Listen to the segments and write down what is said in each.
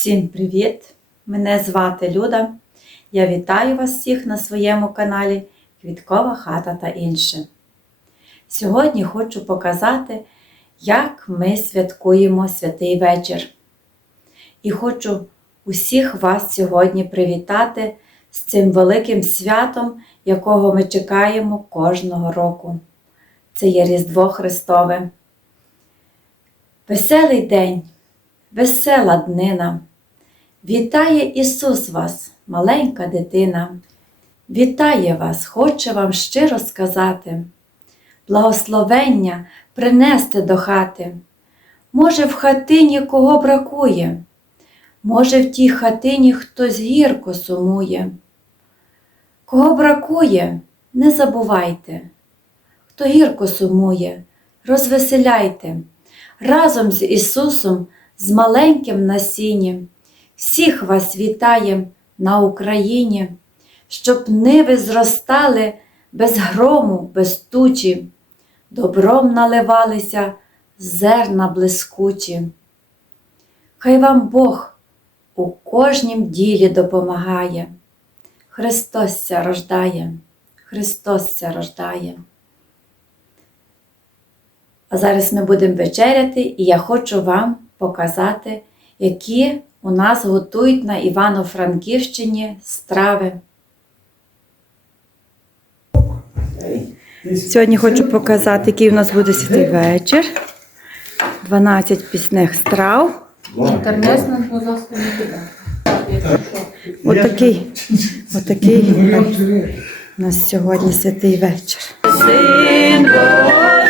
Всім привіт! Мене звати Люда. Я вітаю вас всіх на своєму каналі Квіткова хата та інше. Сьогодні хочу показати, як ми святкуємо святий вечір. І хочу усіх вас сьогодні привітати з цим великим святом, якого ми чекаємо кожного року. Це є Різдво Христове. Веселий день, весела днина. Вітає Ісус вас, маленька дитина. Вітає вас, хоче вам щиро сказати, благословення принести до хати. Може, в хатині кого бракує, може, в тій хатині хтось гірко сумує. Кого бракує, не забувайте, хто гірко сумує, розвеселяйте разом з Ісусом, з маленьким насінням. Всіх вас вітаєм на Україні, щоб ниви зростали без грому, без тучі, добром наливалися зерна блискучі. Хай вам Бог у кожнім ділі допомагає. Христос ся рождає, Христос ся рождає. А зараз ми будемо вечеряти, і я хочу вам показати, які у нас готують на Івано-Франківщині страви. Сьогодні хочу показати, який у нас буде святий вечір. 12 пісних страв. Інтернет нам, будь ласка, не піде. Отакий, отакий у нас сьогодні святий вечір. Син Божий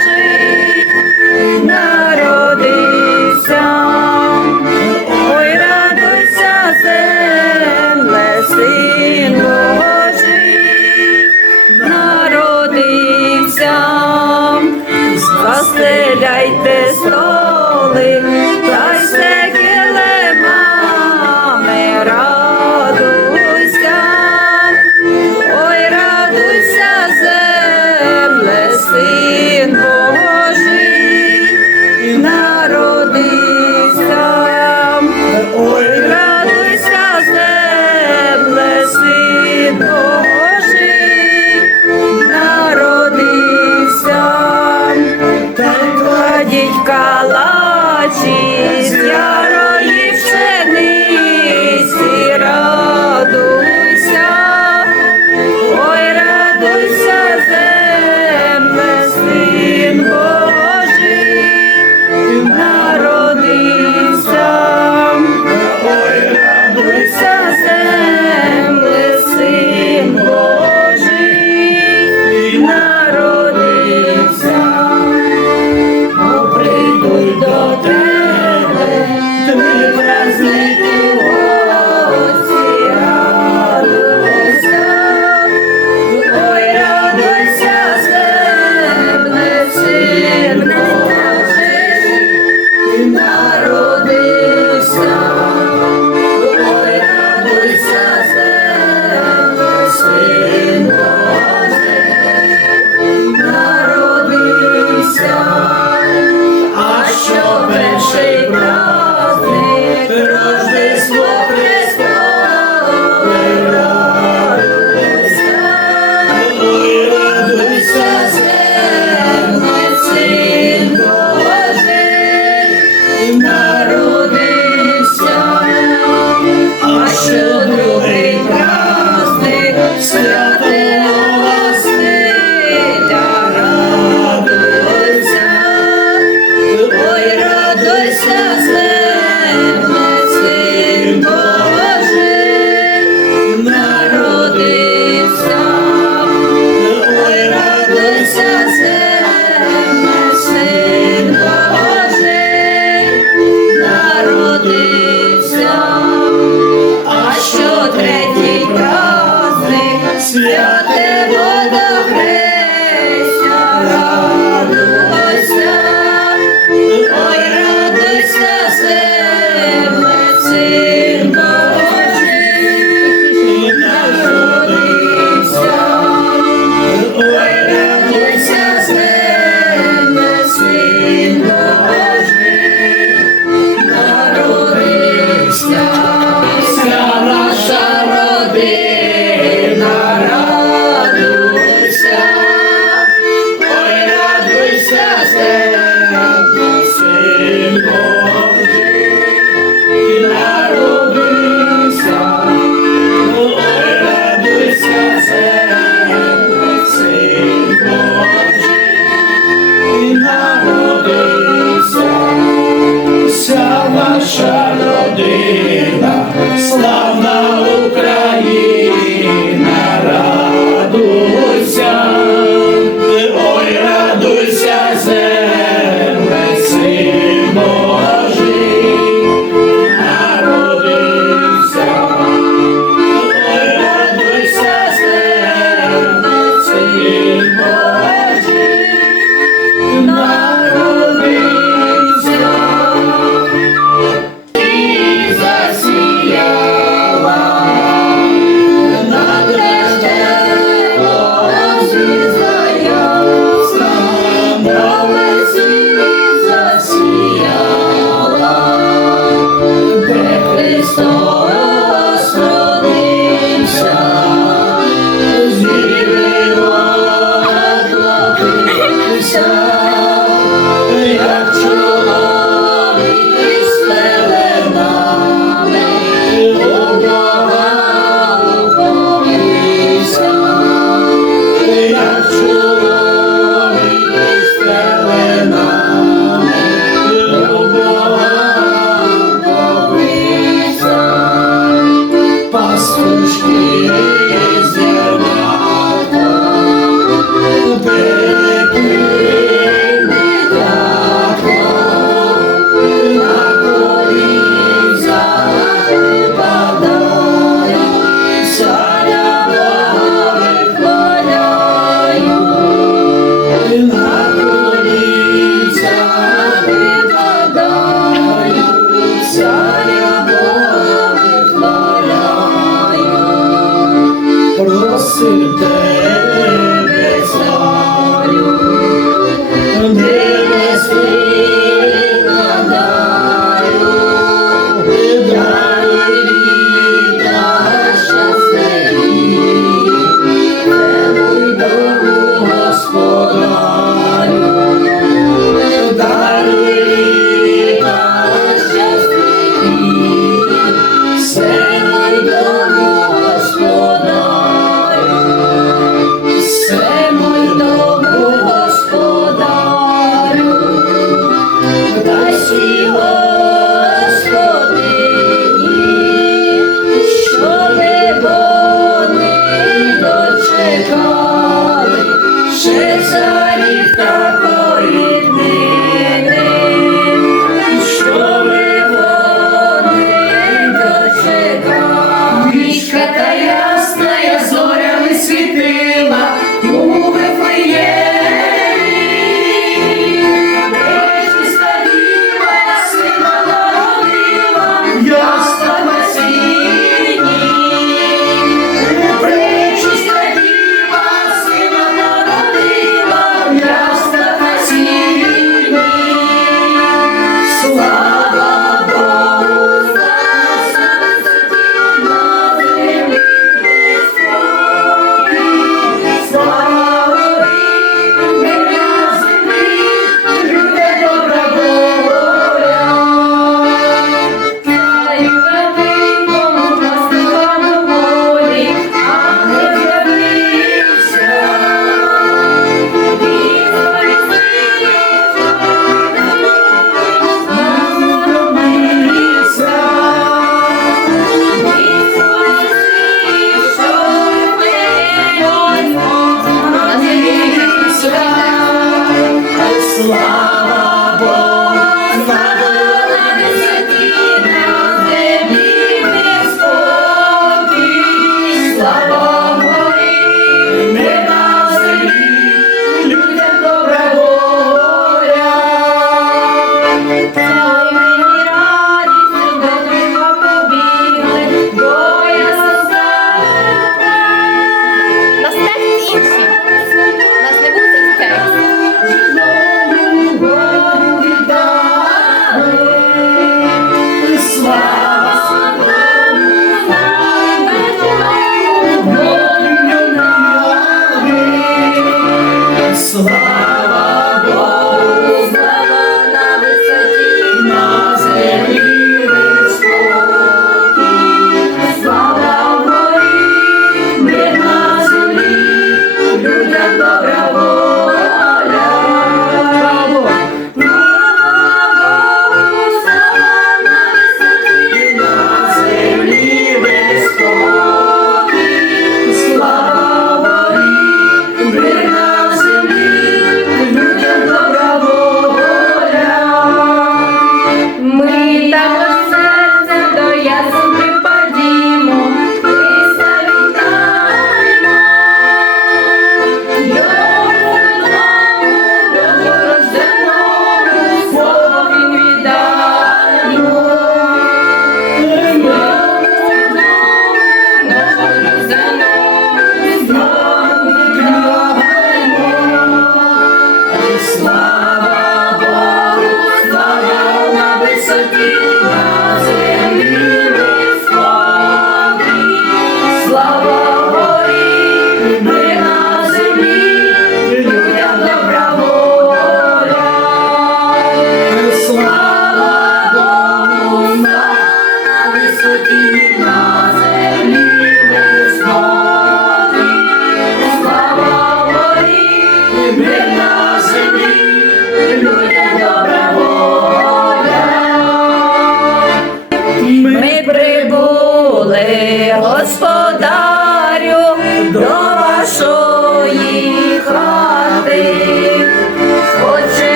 Suşkiye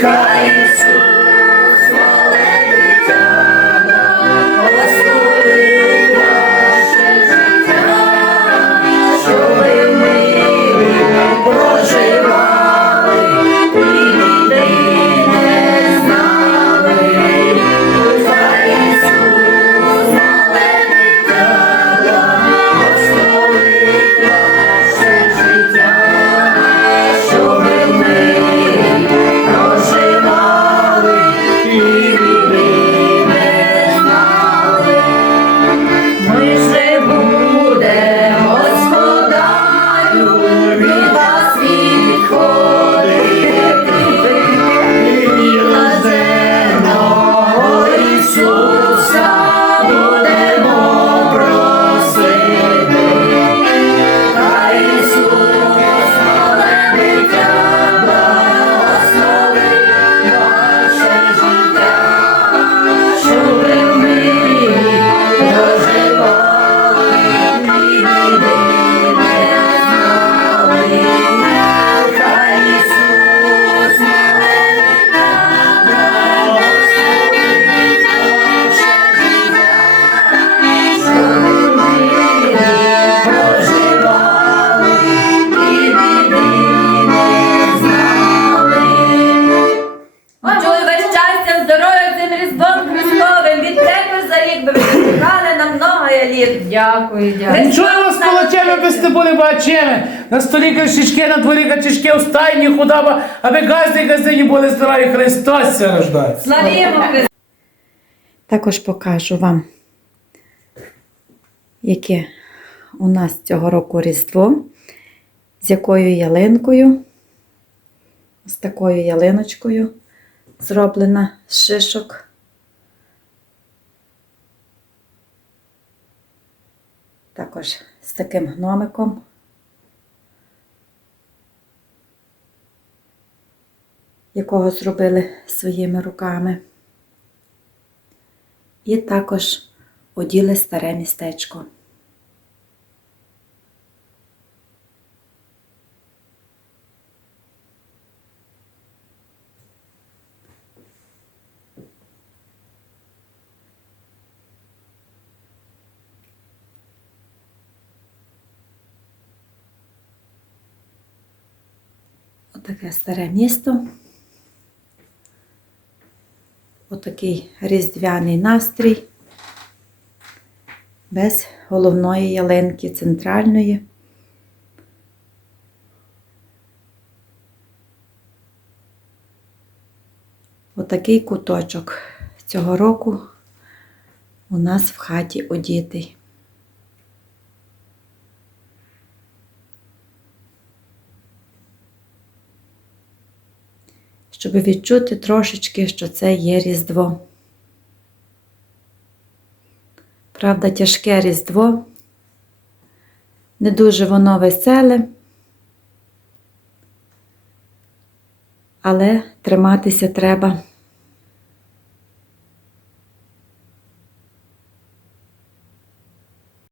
хай Ісус Дякую, дякую. Нічого я вас колочеми без ти були бачими. На столі кашички, на дворі качечки, у стайні худоба, аби газди газині були здорові. Христос ся рождає. Славімо! Також покажу вам, яке у нас цього року Різдво, з якою ялинкою, з такою ялиночкою зроблена з шишок. Також з таким гномиком. Якого зробили своїми руками. І також оділи старе містечко. Отаке старе місто. Отакий різдвяний настрій. Без головної ялинки центральної. Отакий куточок цього року у нас в хаті одітий. Щоб відчути трошечки, що це є Різдво. Правда, тяжке Різдво, не дуже воно веселе, але триматися треба.